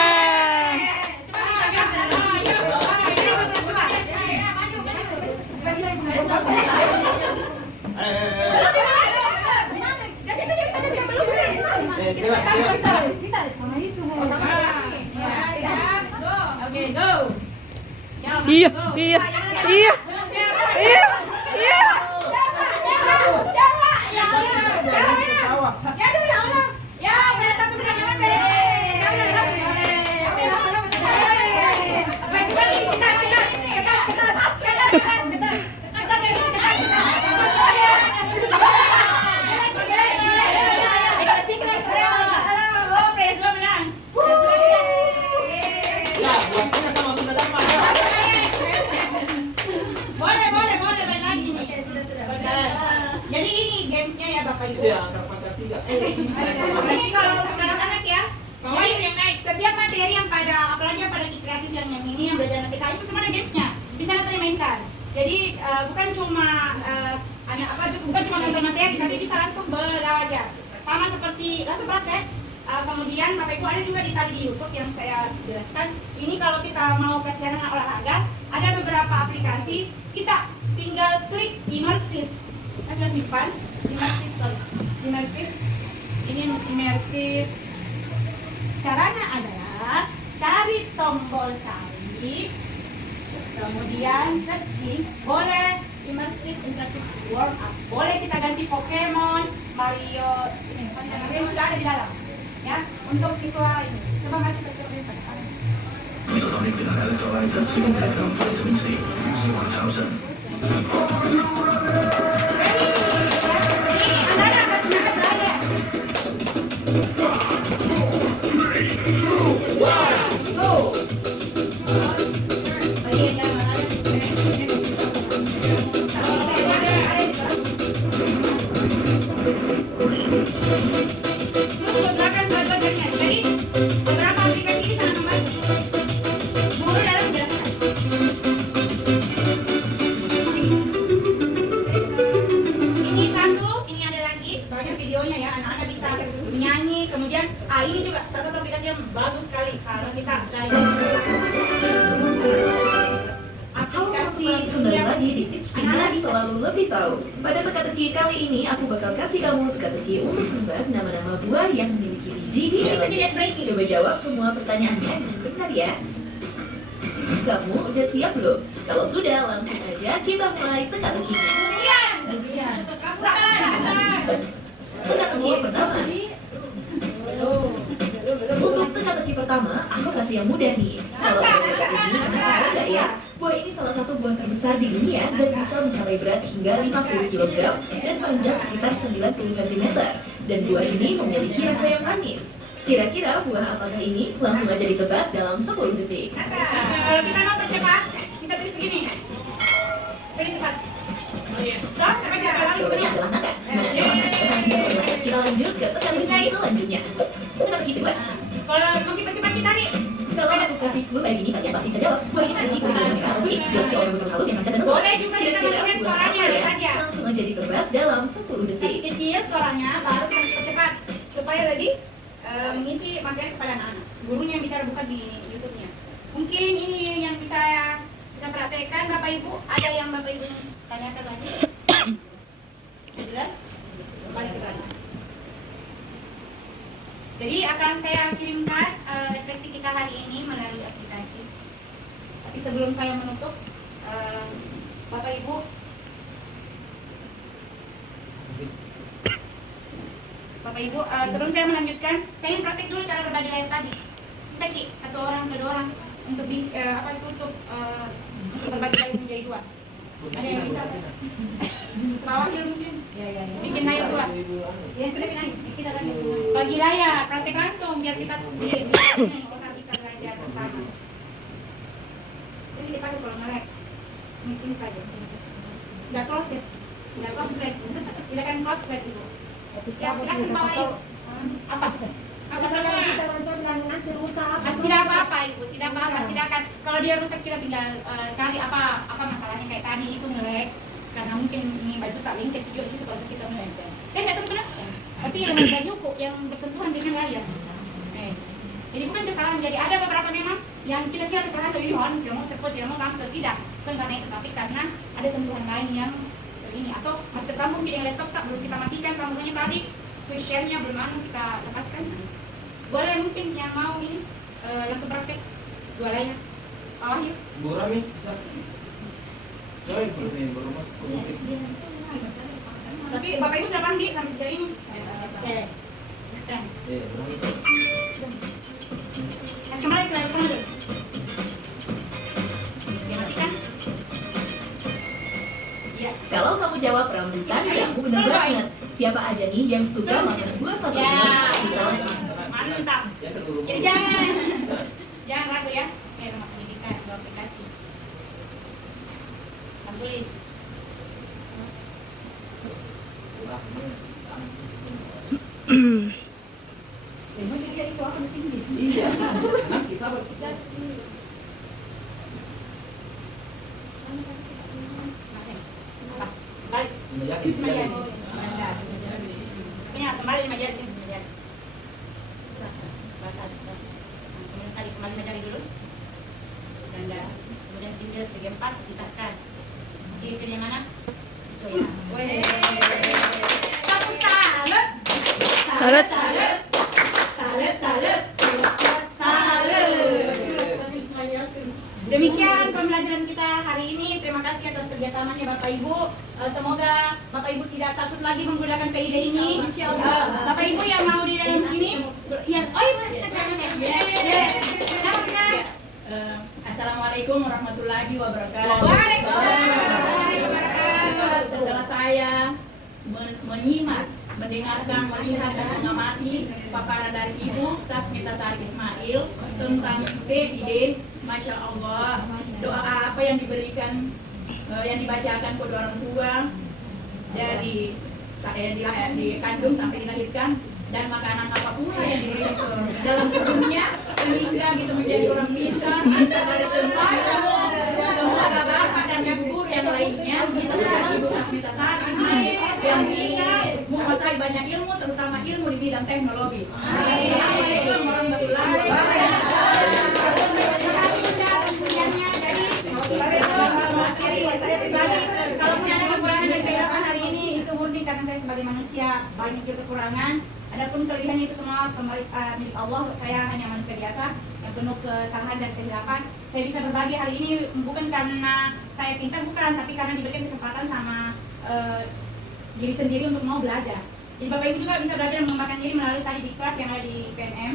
Oke, go. Iya, iya, iya, iya, iya. Ini kalau untuk anak-anak ya, Bawain yang naik. setiap materi yang pada, apalagi yang pada kreatif yang ini yang belajar NTK itu semua ada gamesnya, bisa nanti dimainkan. Jadi bukan cuma bukan cuma nonton materi, tapi bisa langsung belajar. Sama seperti langsung praktek. Kemudian Bapak Ibu ada juga tadi di YouTube yang saya jelaskan. Ini kalau kita mau kesianan olahraga, ada beberapa aplikasi, kita tinggal klik immersive. Saya sudah simpan immersive. Ini immersive. Caranya adalah cari tombol cari, kemudian searching, boleh immersive interactive world up, boleh kita ganti Pokemon, Mario, yang sudah ada di dalam. Ya, untuk siswa ini. Coba mari kita coba pada kalian. Isotonic dengan elektrolyt dan stimulatan vitamin C, UC 1000. Anak-anak harus semangat belajar. Belakang belajarnya. Jadi beberapa aplikasi ini sangat membantu. Guru dalam menjelaskan. Ini satu, ini ada lagi. Banyak videonya ya, anak-anak bisa menyanyi. Kemudian, ini juga salah satu aplikasi yang bagus sekali kalau kita belajar. Aplikasi Kembali lagi di tips anak-anak Pindah bisa. Selalu Lebih Tahu. Pada teka-teki kali ini aku bakal kasih kamu teka-teki untuk menebak nama-nama buah yang memiliki biji di Ini bisa dalamnya. dilihat breaking. Coba jawab semua pertanyaannya dengan benar ya. Kamu udah siap belum? Kalau sudah, langsung aja kita mulai teka-tekinya. Iya. Teka-teki yang pertama. Untuk teka-teki pertama, aku kasih yang mudah nih. Kalau teka-teki ini, tahu nggak ya? Buah ini salah satu buah terbesar di dunia dan bisa mencapai berat hingga 50 kg dan panjang sekitar 90 cm. Dan buah ini memiliki rasa yang manis. Kira-kira buah apakah ini? Langsung aja ditebak dalam 10 detik. Kalau kita mau percepat, bisa tulis begini. Beri cepat. Terus sampai kita lari Jawabannya begini. adalah nangka. Nah, kita lanjut ke teka-teki selanjutnya. Teka-teki kedua. Kalau mau kita cepat kita tarik. Kalau aku kasih clue kayak gini, kalian pasti bisa jawab. Buah ini memiliki kulit berwarna merah atau kuning. Dilansir oleh beberapa halus yang mancat dan tebal. Boleh juga kita Kira-kira matikan buah suaranya apa ya? saja. Langsung aja ditebak dalam 10 detik. Kasih kecil suaranya, baru kita bisa cepat supaya tadi mengisi materi kepada anak-anak. Gurunya yang bicara bukan di YouTube-nya. Mungkin ini yang bisa praktekkan Bapak Ibu. Ada yang Bapak Ibu tanyakan lagi? Jelas? Kembali ke sana. Jadi akan saya kirimkan refleksi kita hari ini melalui aplikasi. Tapi sebelum saya menutup, Bapak Ibu, sebelum saya melanjutkan, saya ingin praktek dulu cara berbagi layar tadi. Bisa Ki, satu orang ke dua orang untuk untuk berbagi layar menjadi dua. Ada yang bisa? Bawah ya mungkin. Bikin layar dua. Ya sudah kita lanjut. Bagi layar, praktek langsung biar kita bisa belajar bersama. Jadi dipakai kalau nge-lag. Ini saja. Nggak close ya? Nggak close lag. Tidak akan close lag Ibu. Ya silakan bawa Ibu. Apa? Apa saja? Tidak apa-apa Ibu, tidak apa-apa, tidak akan. Kalau dia rusak kita tinggal cari apa masalahnya kayak tadi itu nge-lag. Karena mungkin ini baju tak lengket juga di situ kalau kita nge-lag. Saya nggak sebenarnya, tapi yang baju kok yang bersentuhan dengan layar. Jadi bukan kesalahan. Jadi ada beberapa memang yang kita kira kesalahan tuh, tidak mau terpot, tidak mau tampil, tidak. Bukan karena itu, tapi karena ada sentuhan lain yang ini atau masih tersambung di yang laptop tak belum kita matikan sambungannya tadi, quick share-nya belum kita lepaskan. Boleh mungkin yang mau ini langsung praktek dua layar. Bawah yuk. Buram nih, bisa. Coba baru masuk ke mobil. Tapi Bapak Ibu sudah mandi sampai sejauh ini. Oke. Buram itu. Kembali ke layar dulu. Dimatikan. Iya. Kalau kamu jawab rambutan, kamu bener banget. Siapa aja nih yang suka makan buah satu Ya. buah? Kita lanjut. Mantap. Jangan dulu. Jadi jangan ragu ya. Rumah pendidikan, dua aplikasi. Tulis. Memang dia itu akan tinggi sih. Iya. Nanti sabar. Balik. Ini yakin Ini sekali. Ini kembali 5 jari, ini 9 jari. Kemudian kembali 5 jari dulu. Ganda. Kemudian tinggal segi 4 pisahkan. Oke, pilih yang mana? Itu ya. Kamu salut. Salut. Salut. Salut, salut. Salut. Demikian pembelajaran kita hari ini. Terima kasih atas kerjasamanya Bapak Ibu. Semoga Bapak Ibu tidak takut lagi menggunakan PID ini. Bapak Ibu yang mau di dalam sini, yang masih. Assalamualaikum warahmatullahi wabarakatuh. Waalaikumsalam. Setelah saya menyimak, mendengarkan, melihat dan mengamati paparan dari Ibu Sasmita Sari Ismail tentang PID, Masya Allah, doa apa yang diberikan, yang dibacakan kedua orang tua dari saya dikandung sampai dilahirkan, dan makanan apa pula yang diberikan dalam perutnya sehingga bisa menjadi orang pintar, bisa dari semoga bapak dan guru yang lainnya bisa menjadi Ibu Sasmita Sari yang bisa menguasai banyak ilmu, terutama ilmu di bidang teknologi. Assalamualaikum warahmatullahi wabarakatuh. Saya pribadi, kalaupun ada kekurangan yang kehidupan hari ini, itu murni karena saya sebagai manusia banyak juga kekurangan. Adapun kelebihannya itu semua milik Allah. Saya hanya manusia biasa yang penuh kesalahan dan kehilapan. Saya bisa berbagi hari ini bukan karena saya pintar, bukan, tapi karena diberikan kesempatan sama diri sendiri untuk mau belajar. Jadi Bapak Ibu juga bisa belajar mengembangkan diri melalui tadi diklat yang ada di PNM,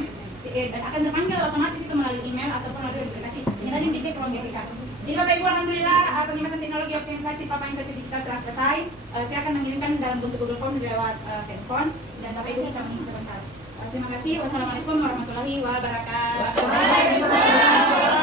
dan akan terpanggil otomatis itu melalui email ataupun melalui aplikasi yang tadi dicek ruang GPK. Jadi Bapak Ibu, alhamdulillah pengemasan teknologi optimisasi Papa Insight Digital telah selesai. Saya akan mengirimkan dalam bentuk Google Form lewat handphone, dan Bapak Ibu bisa mengisi sebentar. Terima kasih. Wassalamualaikum warahmatullahi wabarakatuh. Waalaikumsalam.